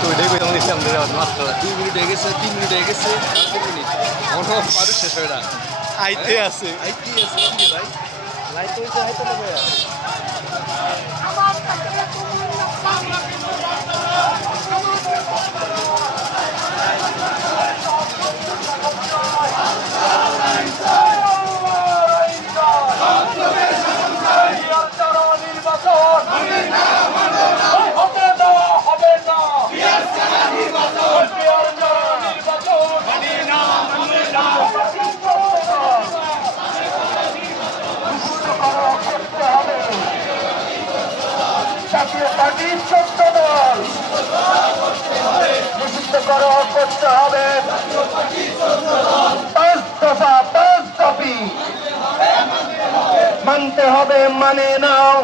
তো এটাই কইতাম দিছি আমাদের মাত্র 2 মিনিট হয়ে গেছে 3 মিনিট হয়ে গেছে 4 মিনিট অন্য পারু শেষ হয় না আইতে আছে কি ভাই লাইট হইছে হাইতে না ভাই করতে হবে 5 দফা 5 দাবি মানতে হবে মানে নাও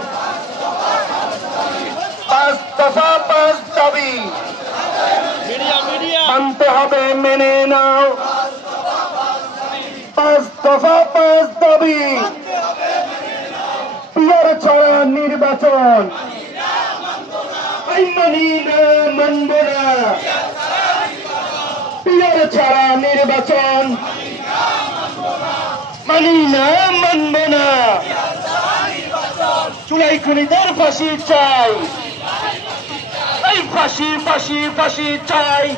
5 দফা 5 দাবি মানতে হবে মেনে নাও 5 দফা 5 দাবি পিয়ার ছাড়া নির্বাচন মানি না মানব না পিয়ার ছাড়া নির্বাচন মানি না মানব না চুলাই খুনিদের ফাঁসি চাই এই ফাঁসি ফাঁসি ফাঁসি চাই।